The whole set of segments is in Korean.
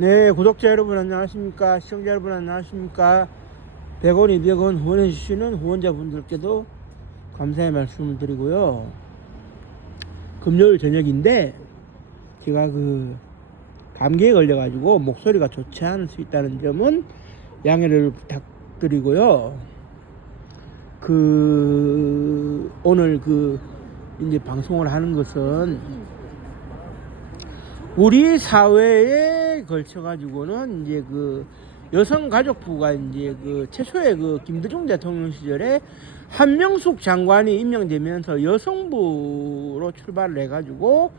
네, 구독자 여러분 안녕하십니까? 시청자 여러분 안녕하십니까? 100원, 200원 후원해 주시는 후원자분들께도 감사의 말씀을 드리고요. 금요일 저녁인데 제가 감기에 걸려가지고 목소리가 좋지 않을 수 있다는 점은 양해를 부탁드리고요. 오늘 이제 방송을 하는 것은 우리 사회에 걸쳐가지고는 이제 여성가족부가 이제 최초의 김대중 대통령 시절에 한명숙 장관이 임명되면서 여성부로 출발을 해가지고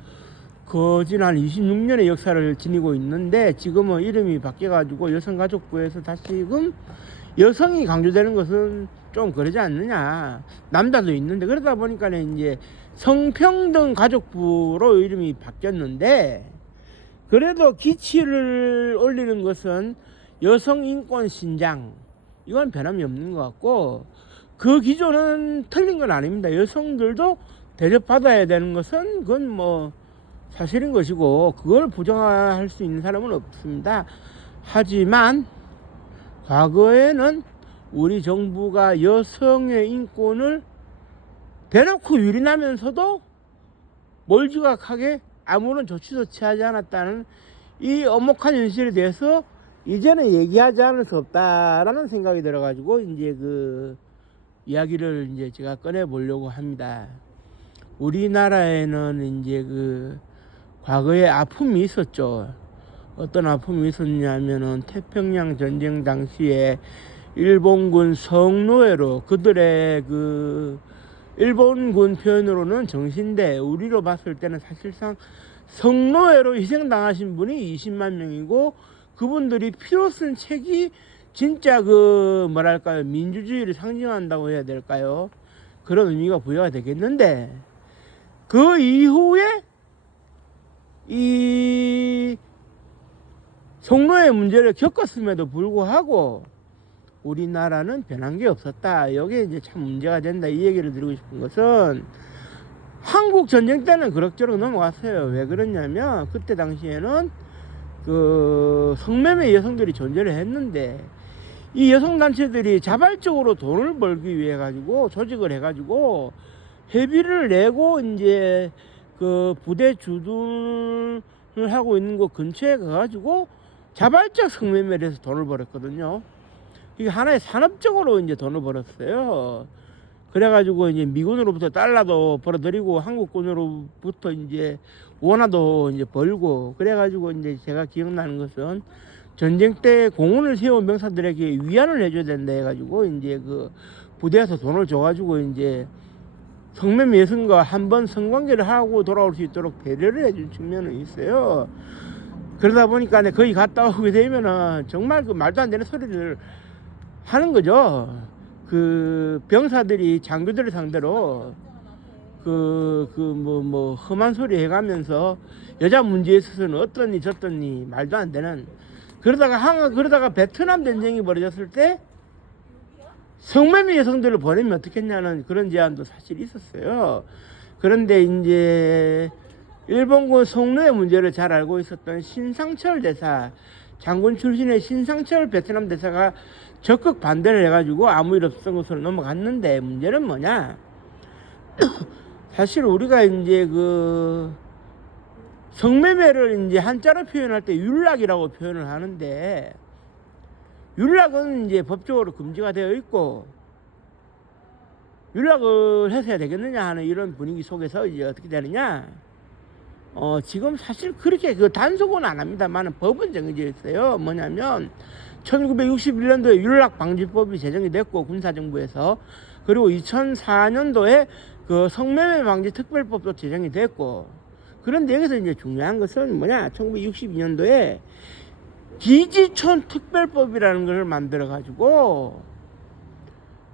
거진 한 26년의 역사를 지니고 있는데, 지금은 이름이 바뀌어가지고 여성가족부에서 다시금 여성이 강조되는 것은 좀 그러지 않느냐. 남자도 있는데, 그러다 보니까 이제 성평등 가족부로 이름이 바뀌었는데, 그래도 기치를 올리는 것은 여성인권 신장, 이건 변함이 없는 것 같고, 그 기조는 틀린 건 아닙니다. 여성들도 대접받아야 되는 것은 그건 뭐 사실인 것이고, 그걸 부정할 수 있는 사람은 없습니다. 하지만 과거에는 우리 정부가 여성의 인권을 대놓고 유린하면서도 몰지각하게 아무런 조치도 취하지 않았다는 이 엄혹한 현실에 대해서 이제는 얘기하지 않을 수 없다라는 생각이 들어가지고 이제 이야기를 이제 제가 꺼내 보려고 합니다. 우리나라에는 이제 과거에 아픔이 있었죠. 어떤 아픔이 있었냐면은 태평양 전쟁 당시에 일본군 성노예로, 그들의 일본군 표현으로는 정신대, 우리로 봤을 때는 사실상 성노예로 희생당하신 분이 20만 명이고, 그분들이 피로 쓴 책이 진짜 뭐랄까요, 민주주의를 상징한다고 해야 될까요? 그런 의미가 부여가 되겠는데, 그 이후에 이 성노예 문제를 겪었음에도 불구하고 우리나라는 변한 게 없었다. 여기에 이제 참 문제가 된다. 이 얘기를 드리고 싶은 것은, 한국 전쟁 때는 그럭저럭 넘어갔어요. 왜 그러냐면 그때 당시에는 성매매 여성들이 존재를 했는데, 이 여성단체들이 자발적으로 돈을 벌기 위해 가지고 조직을 해가지고 회비를 내고 이제 부대 주둔을 하고 있는 곳 근처에 가가지고 자발적 성매매를 해서 돈을 벌었거든요. 이게 하나의 산업적으로 이제 돈을 벌었어요. 그래가지고 이제 미군으로부터 달러도 벌어들이고 한국군으로부터 이제 원화도 이제 벌고, 그래가지고 이제 제가 기억나는 것은 전쟁 때 공훈을 세운 병사들에게 위안을 해줘야 된다 해가지고 이제 부대에서 돈을 줘가지고 이제 성매매 여성과 한번 성관계를 하고 돌아올 수 있도록 배려를 해준 측면은 있어요. 그러다 보니까 거기 갔다 오게 되면은 정말 말도 안 되는 소리를 하는 거죠. 병사들이 장교들을 상대로 험한 소리 해가면서 여자 문제에 있어서는 어떠니 저떠니 말도 안 되는, 그러다가 베트남 전쟁이 벌어졌을 때 성매매 여성들을 보내면 어떻겠냐는 그런 제안도 사실 있었어요. 그런데 이제 일본군 성노예 문제를 잘 알고 있었던 신상철 대사, 장군 출신의 신상철 베트남 대사가 적극 반대를 해가지고 아무 일 없었던 것으로 넘어갔는데, 문제는 뭐냐? 사실 우리가 이제 성매매를 이제 한자로 표현할 때 율락이라고 표현을 하는데, 율락은 이제 법적으로 금지가 되어 있고, 율락을 해서 해야 되겠느냐 하는 이런 분위기 속에서 이제 어떻게 되느냐? 지금 사실 그렇게 단속은 안 합니다만 법은 정해져 있어요. 뭐냐면 1961년도에 율락방지법이 제정이 됐고, 군사정부에서, 그리고 2004년도에 성매매 방지 특별법도 제정이 됐고, 그런데 여기서 이제 중요한 것은 뭐냐? 1962년도에 기지촌 특별법이라는 것을 만들어 가지고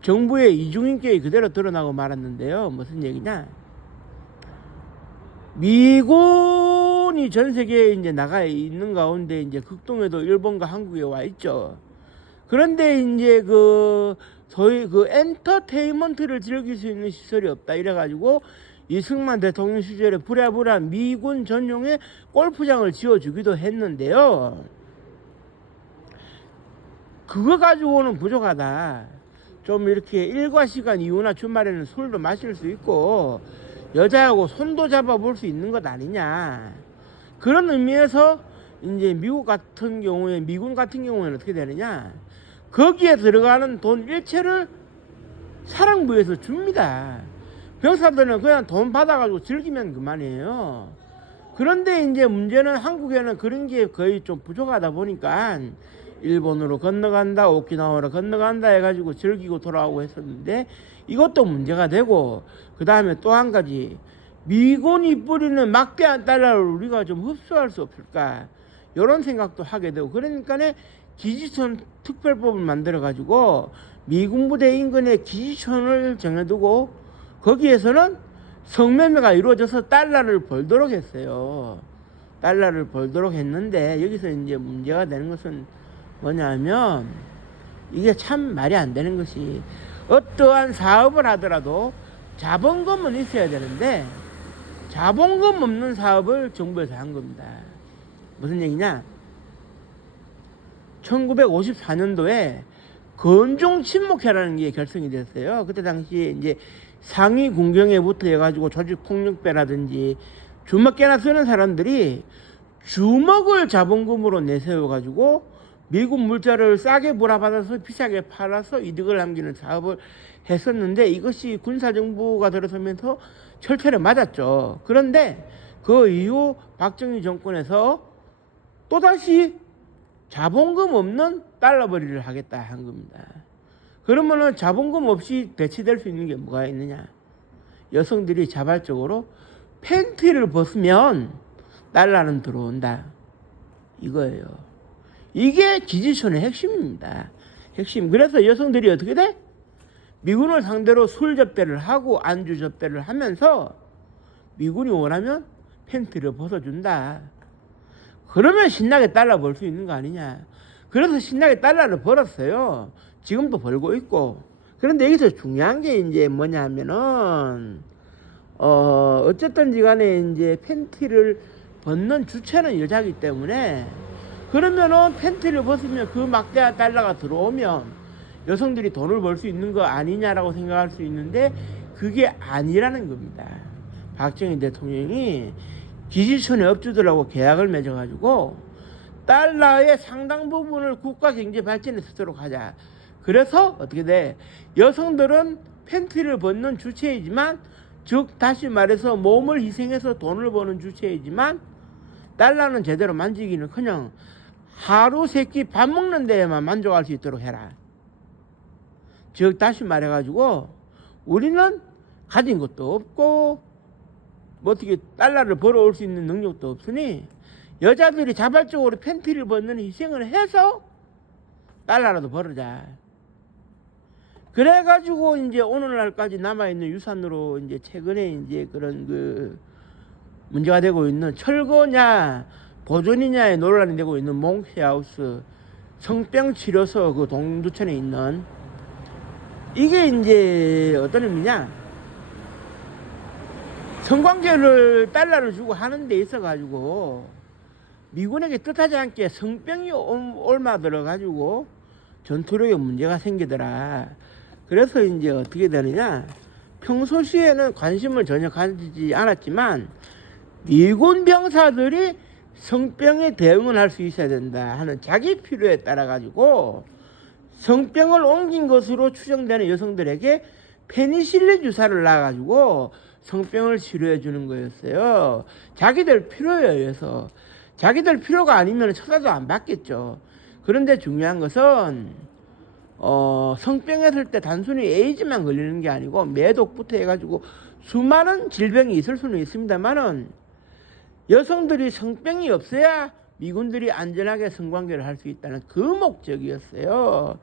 정부의 이중인격이 그대로 드러나고 말았는데요. 무슨 얘기냐? 미군이 전 세계에 이제 나가 있는 가운데 이제 극동에도 일본과 한국에 와 있죠. 그런데 이제 소위 엔터테인먼트를 즐길 수 있는 시설이 없다 이래가지고 이승만 대통령 시절에 부랴부랴 미군 전용의 골프장을 지어주기도 했는데요. 그거 가지고는 부족하다. 좀 이렇게 일과 시간 이후나 주말에는 술도 마실 수 있고 여자하고 손도 잡아볼 수 있는 것 아니냐. 그런 의미에서 이제 미국 같은 경우에, 미군 같은 경우에는 어떻게 되느냐, 거기에 들어가는 돈 일체를 사령부에서 줍니다. 병사들은 그냥 돈 받아가지고 즐기면 그만이에요. 그런데 이제 문제는 한국에는 그런 게 거의 좀 부족하다 보니까 일본으로 건너간다, 오키나와로 건너간다 해가지고 즐기고 돌아오고 했었는데, 이것도 문제가 되고, 그 다음에 또 한 가지, 미군이 뿌리는 막대한 달러를 우리가 좀 흡수할 수 없을까, 이런 생각도 하게 되고, 그러니까 기지촌 특별법을 만들어 가지고 미군 부대 인근에 기지촌을 정해두고 거기에서는 성매매가 이루어져서 달러를 벌도록 했어요. 달러를 벌도록 했는데, 여기서 이제 문제가 되는 것은 뭐냐면, 이게 참 말이 안 되는 것이, 어떠한 사업을 하더라도 자본금은 있어야 되는데 자본금 없는 사업을 정부에서 한 겁니다. 무슨 얘기냐? 1954년도에 건중 친목회라는 게 결성이 됐어요. 그때 당시에 이제 상위 군경회부터 해가지고 조직폭력배라든지 주먹개나 쓰는 사람들이 주먹을 자본금으로 내세워가지고 미국 물자를 싸게 몰아받아서 비싸게 팔아서 이득을 남기는 사업을 했었는데, 이것이 군사정부가 들어서면서 철철에 맞았죠. 그런데 그 이후 박정희 정권에서 또다시 자본금 없는 달러벌이를 하겠다 한 겁니다. 그러면은 자본금 없이 대체될 수 있는 게 뭐가 있느냐? 여성들이 자발적으로 팬티를 벗으면 달러는 들어온다, 이거예요. 이게 기지촌의 핵심입니다. 핵심. 그래서 여성들이 어떻게 돼? 미군을 상대로 술 접대를 하고 안주 접대를 하면서 미군이 원하면 팬티를 벗어준다. 그러면 신나게 달러 벌 수 있는 거 아니냐. 그래서 신나게 달러를 벌었어요. 지금도 벌고 있고. 그런데 여기서 중요한 게 이제 뭐냐 하면은, 어쨌든지 간에 이제 팬티를 벗는 주체는 여자이기 때문에, 그러면은 팬티를 벗으면 그 막대한 달러가 들어오면 여성들이 돈을 벌 수 있는 거 아니냐라고 생각할 수 있는데, 그게 아니라는 겁니다. 박정희 대통령이 기지촌의 업주들하고 계약을 맺어가지고 달러의 상당 부분을 국가 경제 발전에 쓰도록 하자. 그래서 어떻게 돼? 여성들은 팬티를 벗는 주체이지만, 즉 다시 말해서 몸을 희생해서 돈을 버는 주체이지만 달러는 제대로 만지기는커녕 하루 세끼 밥 먹는 데에만 만족할 수 있도록 해라. 즉 다시 말해가지고 우리는 가진 것도 없고 뭐 어떻게 달러를 벌어올 수 있는 능력도 없으니 여자들이 자발적으로 팬티를 벗는 희생을 해서 달러라도 벌어자. 그래가지고 이제 오늘날까지 남아있는 유산으로 이제 최근에 이제 그런 그 문제가 되고 있는 철거냐 보존이냐의 논란이 되고 있는 몽키하우스 성병치료소 그 동두천에 있는, 이게 이제 어떤 의미냐, 성관계를 달러를 주고 하는 데 있어 가지고 미군에게 뜻하지 않게 성병이 옮아들어 가지고 전투력에 문제가 생기더라. 그래서 이제 어떻게 되느냐, 평소시에는 관심을 전혀 가지지 않았지만 미군 병사들이 성병에 대응을 할 수 있어야 된다 하는 자기 필요에 따라 가지고 성병을 옮긴 것으로 추정되는 여성들에게 페니실린 주사를 놔 가지고 성병을 치료해 주는 거였어요. 자기들 필요에 의해서. 자기들 필요가 아니면 쳐다도 안 받겠죠. 그런데 중요한 것은 성병했을 때 단순히 에이즈만 걸리는 게 아니고 매독부터 해가지고 수많은 질병이 있을 수는 있습니다만은, 여성들이 성병이 없어야 미군들이 안전하게 성관계를 할 수 있다는 그 목적이었어요.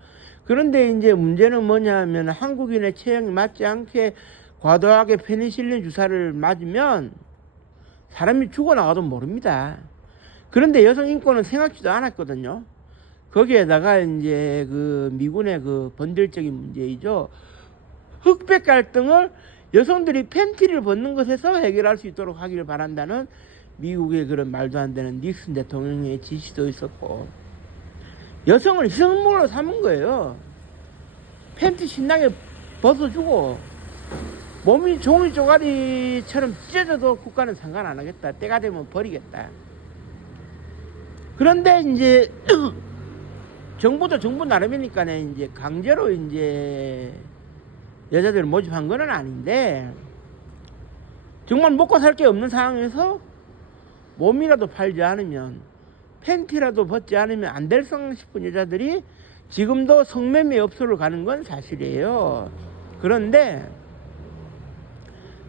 그런데 이제 문제는 뭐냐 하면, 한국인의 체형이 맞지 않게 과도하게 페니실린 주사를 맞으면 사람이 죽어나가도 모릅니다. 그런데 여성 인권은 생각지도 않았거든요. 거기에다가 이제 그 미군의 그 본질적인 문제이죠. 흑백 갈등을 여성들이 팬티를 벗는 것에서 해결할 수 있도록 하기를 바란다는 미국의 그런 말도 안 되는 닉슨 대통령의 지시도 있었고, 여성을 희생물로 삼은 거예요. 팬티 신나게 벗어주고 몸이 종이 쪼가리처럼 찢어져도 국가는 상관 안 하겠다. 때가 되면 버리겠다. 그런데 이제 정부도 정부 나름이니까 이제 강제로 이제 여자들을 모집한 건 아닌데 정말 먹고 살 게 없는 상황에서 몸이라도 팔지 않으면 팬티라도 벗지 않으면 안 될 성 싶은 여자들이 지금도 성매매 업소를 가는 건 사실이에요. 그런데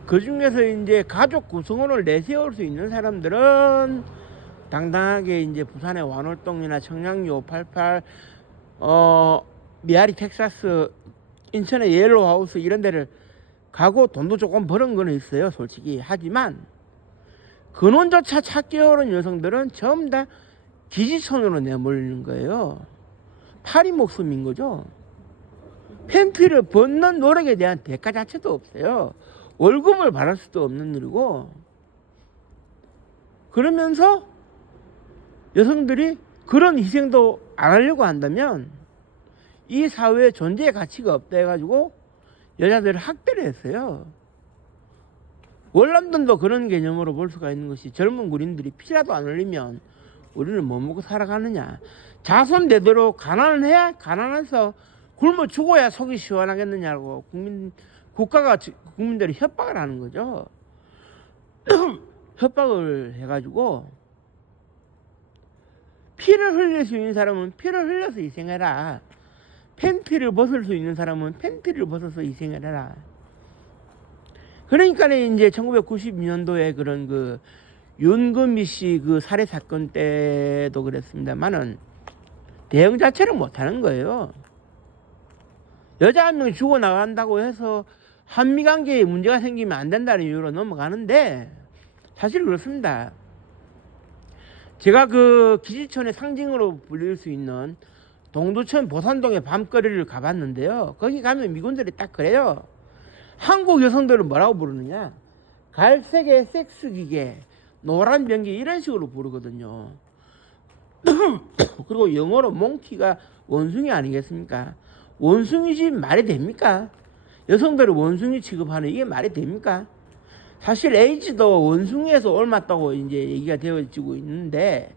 그 중에서 이제 가족 구성원을 내세울 수 있는 사람들은 당당하게 이제 부산의 완월동이나 청량리 588, 미아리 텍사스, 인천의 옐로우하우스 이런 데를 가고 돈도 조금 버는 건 있어요, 솔직히. 하지만 근원조차 찾기 어려운 여성들은 전부 다 기지촌으로 내몰리는 거예요. 파리 목숨인 거죠. 팬티를 벗는 노력에 대한 대가 자체도 없어요. 월급을 받을 수도 없는 일이고, 그러면서 여성들이 그런 희생도 안 하려고 한다면 이 사회에 존재의 가치가 없다 해가지고 여자들을 학대를 했어요. 월남전도 그런 개념으로 볼 수가 있는 것이, 젊은 군인들이 피라도 안 흘리면 우리는 뭐 먹고 살아가느냐. 자손 대대로 가난해야 가난해서 굶어 죽어야 속이 시원하겠느냐고 국가가 국민들이 협박을 하는 거죠. 협박을 해가지고 피를 흘릴 수 있는 사람은 피를 흘려서 희생해라. 팬티를 벗을 수 있는 사람은 팬티를 벗어서 희생해라. 그러니까 이제 1992년도에 그런 그 윤금희 씨 그 살해 사건 때도 그랬습니다만은 대응 자체를 못하는 거예요. 여자 한 명이 죽어나간다고 해서 한미관계에 문제가 생기면 안 된다는 이유로 넘어가는데 사실 그렇습니다. 제가 그 기지촌의 상징으로 불릴 수 있는 동두천 보산동의 밤거리를 가봤는데요. 거기 가면 미군들이 딱 그래요. 한국 여성들은 뭐라고 부르느냐? 갈색의 섹스기계, 노란 변기 이런 식으로 부르거든요. 그리고 영어로 몽키가 원숭이 아니겠습니까? 원숭이지 말이 됩니까? 여성들을 원숭이 취급하는 이게 말이 됩니까? 사실 에이즈도 원숭이에서 옮았다고 이제 얘기가 되어지고 있는데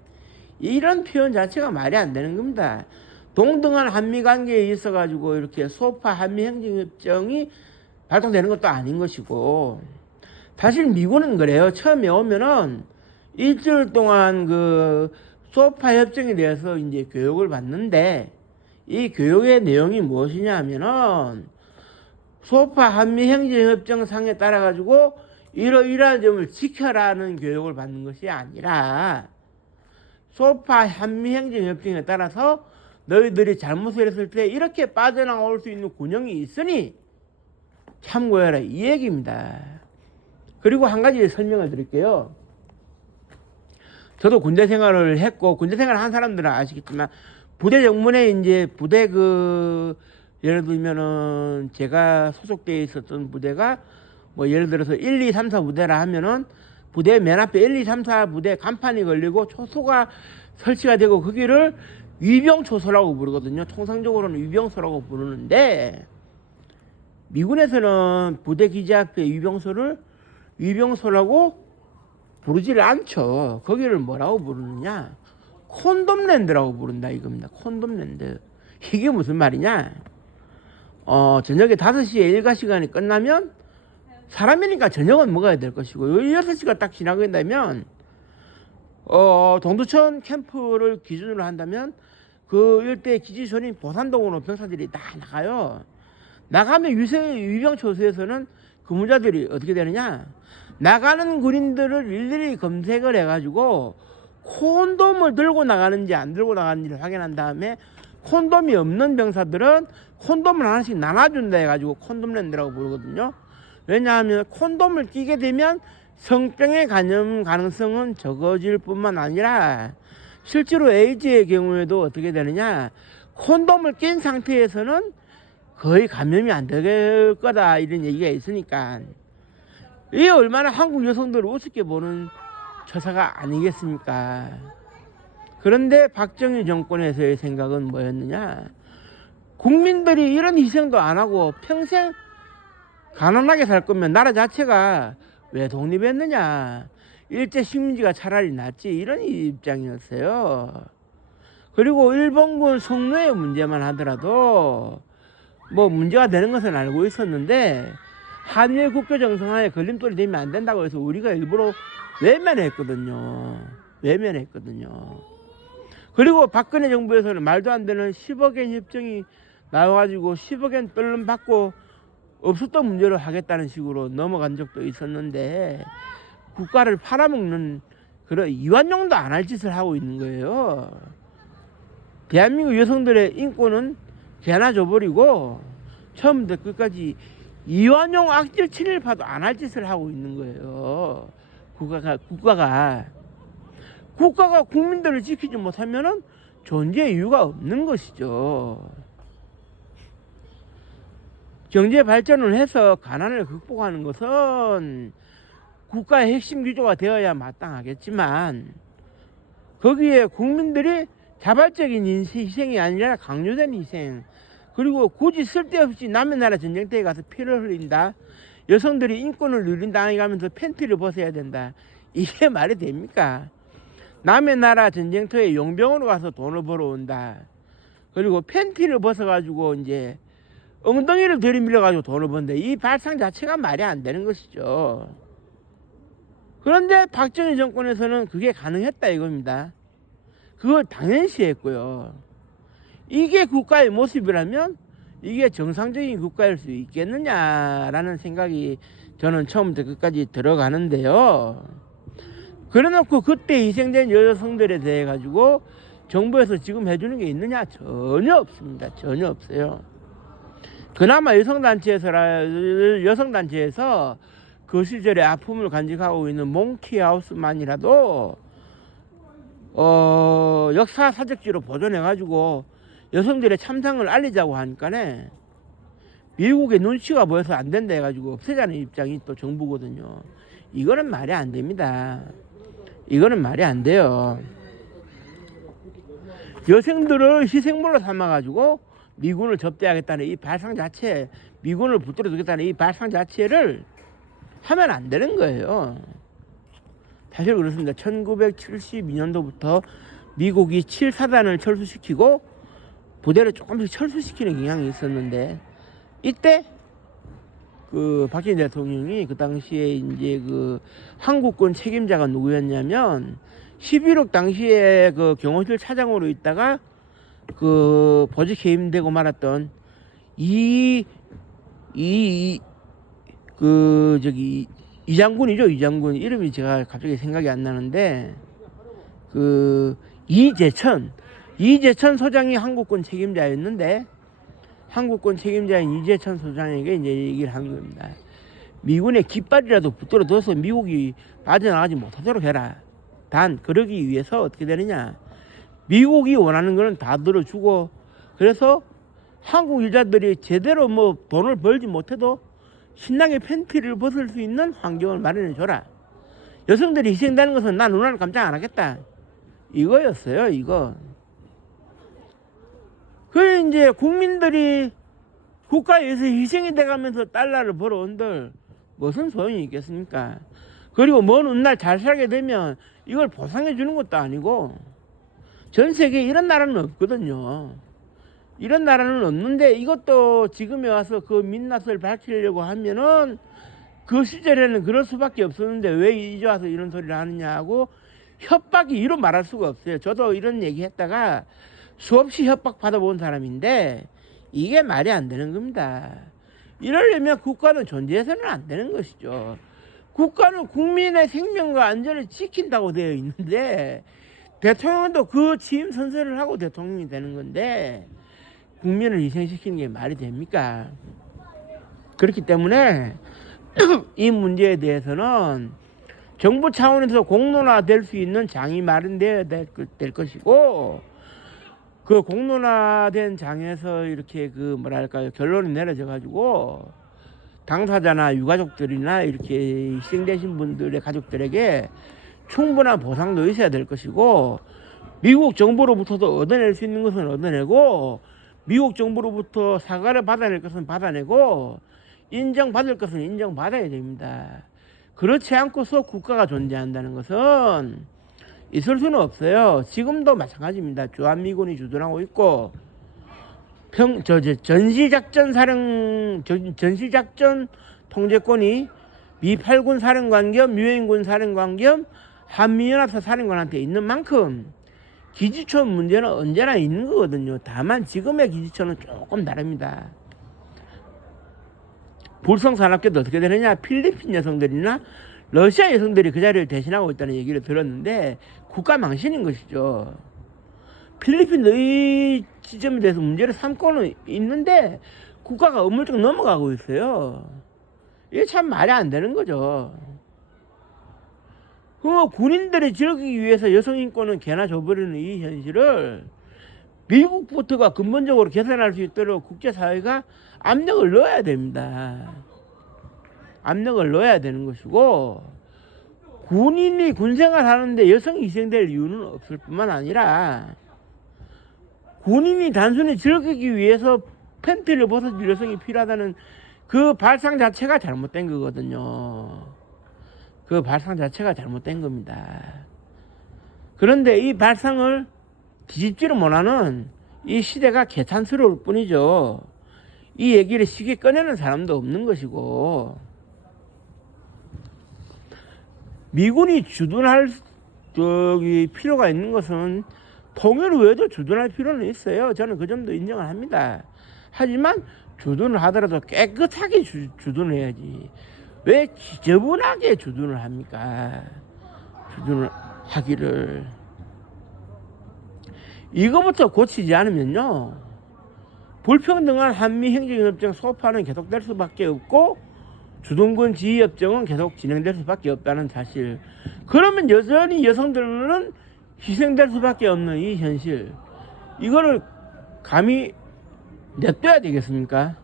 이런 표현 자체가 말이 안 되는 겁니다. 동등한 한미 관계에 있어가지고 이렇게 소파 한미 행정협정이 발동되는 것도 아닌 것이고, 사실 미국은 그래요. 처음에 오면은 일주일 동안 그 소파 협정에 대해서 이제 교육을 받는데 이 교육의 내용이 무엇이냐 하면은 소파 한미 행정협정상에 따라 가지고 이러이러한 점을 지켜라는 교육을 받는 것이 아니라 소파 한미 행정협정에 따라서 너희들이 잘못을 했을 때 이렇게 빠져나올 수 있는 군형이 있으니 참고해라, 이 얘기입니다. 그리고 한 가지 설명을 드릴게요. 저도 군대 생활을 했고 군대 생활을 한 사람들은 아시겠지만 부대 정문에 이제 부대 예를 들면은 제가 소속되어 있었던 부대가 뭐 예를 들어서 1, 2, 3, 4 부대라 하면은 부대 맨 앞에 1, 2, 3, 4 부대 간판이 걸리고 초소가 설치가 되고 거기를 위병초소라고 부르거든요. 통상적으로는 위병소라고 부르는데 미군에서는 부대 기지 앞에 위병소라고 부르지를 않죠. 거기를 뭐라고 부르느냐? 콘돔랜드라고 부른다 이겁니다. 콘돔랜드. 이게 무슨 말이냐? 저녁에 5시에 일과 시간이 끝나면 사람이니까 저녁은 먹어야 될 것이고 6시가 딱 지나게 되면 동두천 캠프를 기준으로 한다면 그 일대 기지촌인 보산동으로 병사들이 다 나가요. 나가면 위병초소에서는 근무자들이 어떻게 되느냐? 나가는 군인들을 일일이 검색을 해가지고 콘돔을 들고 나가는지 안 들고 나가는지를 확인한 다음에 콘돔이 없는 병사들은 콘돔을 하나씩 나눠준다 해가지고 콘돔랜드라고 부르거든요. 왜냐하면 콘돔을 끼게 되면 성병의 감염 가능성은 적어질 뿐만 아니라 실제로 에이즈의 경우에도 어떻게 되느냐? 콘돔을 낀 상태에서는 거의 감염이 안 될 거다 이런 얘기가 있으니까 이게 얼마나 한국 여성들을 우습게 보는 처사가 아니겠습니까? 그런데 박정희 정권에서의 생각은 뭐였느냐? 국민들이 이런 희생도 안 하고 평생 가난하게 살 거면 나라 자체가 왜 독립했느냐? 일제 식민지가 차라리 낫지, 이런 입장이었어요. 그리고 일본군 성노예 문제만 하더라도 뭐 문제가 되는 것은 알고 있었는데 한일 국교 정상화에 걸림돌이 되면 안 된다고 해서 우리가 일부러 외면했거든요. 그리고 박근혜 정부에서는 말도 안 되는 10억엔 협정이 나와가지고 10억엔 떨름 받고 없었던 문제로 하겠다는 식으로 넘어간 적도 있었는데 국가를 팔아먹는 그런 이완용도 안 할 짓을 하고 있는 거예요. 대한민국 여성들의 인권은 개나 줘버리고 처음부터 끝까지 이완용 악질 친일파도 안 할 짓을 하고 있는 거예요. 국가가 국민들을 지키지 못하면은 존재 이유가 없는 것이죠. 경제 발전을 해서 가난을 극복하는 것은 국가의 핵심 기조가 되어야 마땅하겠지만 거기에 국민들이 자발적인 희생이 아니라 강요된 희생, 그리고 굳이 쓸데없이 남의 나라 전쟁터에 가서 피를 흘린다, 여성들이 인권을 누린당해가면서 팬티를 벗어야 된다, 이게 말이 됩니까? 남의 나라 전쟁터에 용병으로 가서 돈을 벌어온다, 그리고 팬티를 벗어가지고 이제 엉덩이를 들이밀어가지고 돈을 번다, 이 발상 자체가 말이 안 되는 것이죠. 그런데 박정희 정권에서는 그게 가능했다 이겁니다. 그걸 당연시 했고요. 이게 국가의 모습이라면 이게 정상적인 국가일 수 있겠느냐라는 생각이 저는 처음부터 끝까지 들어가는데요. 그래놓고 그때 희생된 여성들에 대해 가지고 정부에서 지금 해주는 게 있느냐? 전혀 없습니다. 전혀 없어요. 그나마 여성단체에서 그 시절의 아픔을 간직하고 있는 몽키하우스만이라도 역사사적지로 보존해가지고 여성들의 참상을 알리자고 하니까네 미국의 눈치가 보여서 안 된다 해가지고 없애자는 입장이 또 정부거든요. 이거는 말이 안 됩니다. 이거는 말이 안 돼요. 여성들을 희생물로 삼아가지고 미군을 접대하겠다는 이 발상 자체, 미군을 붙들어 두겠다는 이 발상 자체를 하면 안 되는 거예요. 사실 그렇습니다. 1972년도부터 미국이 7사단을 철수시키고 부대를 조금씩 철수시키는 경향이 있었는데, 이때 그 박정희 대통령이 그 당시에 이제 그 한국군 책임자가 누구였냐면 11억 당시에 그 경호실 차장으로 있다가 그 보직 해임되고 말았던 이장군이죠. 이장군 이름이 제가 갑자기 생각이 안 나는데 그 이재천 소장이 한국군 책임자였는데 한국군 책임자인 이재천 소장에게 이제 얘기를 한 겁니다. 미군의 깃발이라도 붙들어 둬서 미국이 빠져나가지 못하도록 해라. 단 그러기 위해서 어떻게 되느냐, 미국이 원하는 거는 다 들어주고, 그래서 한국 여자들이 제대로 뭐 돈을 벌지 못해도 신나게 팬티를 벗을 수 있는 환경을 마련해 줘라. 여성들이 희생되는 것은 난 눈알 깜짝 안 하겠다, 이거였어요. 이거. 그래 이제 국민들이 국가에 의해서 희생이 돼가면서 달러를 벌어온들 무슨 소용이 있겠습니까? 그리고 먼 훗날 잘 살게 되면 이걸 보상해 주는 것도 아니고, 전 세계에 이런 나라는 없거든요. 이런 나라는 없는데 이것도 지금에 와서 그 민낯을 밝히려고 하면은 그 시절에는 그럴 수밖에 없었는데 왜 이제 와서 이런 소리를 하느냐 하고 협박이 이로 말할 수가 없어요. 저도 이런 얘기 했다가 수없이 협박 받아본 사람인데 이게 말이 안 되는 겁니다. 이러려면 국가는 존재해서는 안 되는 것이죠. 국가는 국민의 생명과 안전을 지킨다고 되어 있는데 대통령도 그 취임 선서를 하고 대통령이 되는 건데 국민을 희생시키는 게 말이 됩니까? 그렇기 때문에 이 문제에 대해서는 정부 차원에서 공론화될 수 있는 장이 마련되어야 될 것이고, 그 공론화된 장에서 이렇게 그 뭐랄까요, 결론이 내려져 가지고 당사자나 유가족들이나 이렇게 희생되신 분들의 가족들에게 충분한 보상도 있어야 될 것이고, 미국 정부로부터도 얻어낼 수 있는 것은 얻어내고 미국 정부로부터 사과를 받아낼 것은 받아내고 인정받을 것은 인정받아야 됩니다. 그렇지 않고서 국가가 존재한다는 것은 있을 수는 없어요. 지금도 마찬가지입니다. 주한미군이 주둔하고 있고 전시작전 통제권이 미 8군 사령관 겸 유엔군 사령관 겸 한미연합사 사령관한테 있는 만큼 기지초 문제는 언제나 있는 거거든요. 다만 지금의 기지초는 조금 다릅니다. 불성산업계도 어떻게 되느냐, 필리핀 여성들이나 러시아 여성들이 그 자리를 대신하고 있다는 얘기를 들었는데 국가 망신인 것이죠. 필리핀도 이 지점에 대해서 문제를 삼고는 있는데 국가가 어물쩍 넘어가고 있어요. 이게 참 말이 안 되는 거죠. 그 군인들이 즐기기 위해서 여성 인권은 개나 줘버리는 이 현실을 미국부터가 근본적으로 개선할 수 있도록 국제사회가 압력을 넣어야 됩니다. 압력을 넣어야 되는 것이고, 군인이 군생활 하는데 여성이 희생될 이유는 없을 뿐만 아니라 군인이 단순히 즐기기 위해서 팬티를 벗어줄 여성이 필요하다는 그 발상 자체가 잘못된 거거든요. 그 발상 자체가 잘못된 겁니다. 그런데 이 발상을 뒤집지를 못하는 이 시대가 개탄스러울 뿐이죠. 이 얘기를 쉽게 꺼내는 사람도 없는 것이고, 미군이 주둔할 필요가 있는 것은 통일 외에도 주둔할 필요는 있어요. 저는 그 점도 인정을 합니다. 하지만 주둔을 하더라도 깨끗하게 주둔을 해야지. 왜 지저분하게 주둔을 합니까? 주둔을 하기를. 이거부터 고치지 않으면요, 불평등한 한미 행정협정 소파는 계속될 수밖에 없고 주둔군 지휘협정은 계속 진행될 수밖에 없다는 사실. 그러면 여전히 여성들은 희생될 수밖에 없는 이 현실, 이거를 감히 냅둬야 되겠습니까?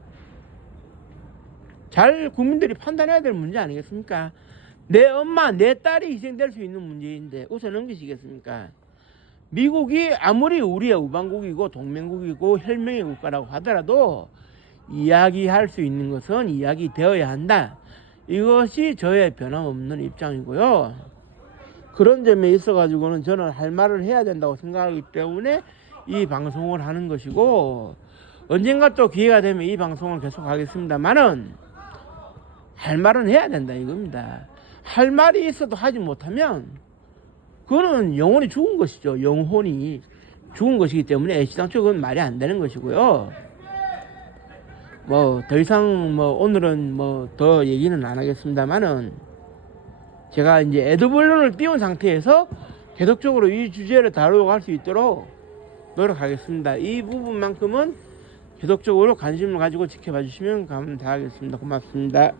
잘 국민들이 판단해야 될 문제 아니겠습니까? 내 엄마, 내 딸이 희생될 수 있는 문제인데 웃어 넘기시겠습니까? 미국이 아무리 우리의 우방국이고 동맹국이고 혈맹의 국가라고 하더라도 이야기할 수 있는 것은 이야기되어야 한다. 이것이 저의 변함없는 입장이고요. 그런 점에 있어 가지고는 저는 할 말을 해야 된다고 생각하기 때문에 이 방송을 하는 것이고, 언젠가 또 기회가 되면 이 방송을 계속하겠습니다만은 할 말은 해야 된다 이겁니다. 할 말이 있어도 하지 못하면 그거는 영혼이 죽은 것이죠. 영혼이 죽은 것이기 때문에 애시당초 그건 말이 안 되는 것이고요. 뭐 더 이상 오늘은 더 얘기는 안 하겠습니다만은 제가 이제 에드벌룬을 띄운 상태에서 계속적으로 이 주제를 다루고 갈 수 있도록 노력하겠습니다. 이 부분만큼은 계속적으로 관심을 가지고 지켜봐 주시면 감사하겠습니다. 고맙습니다.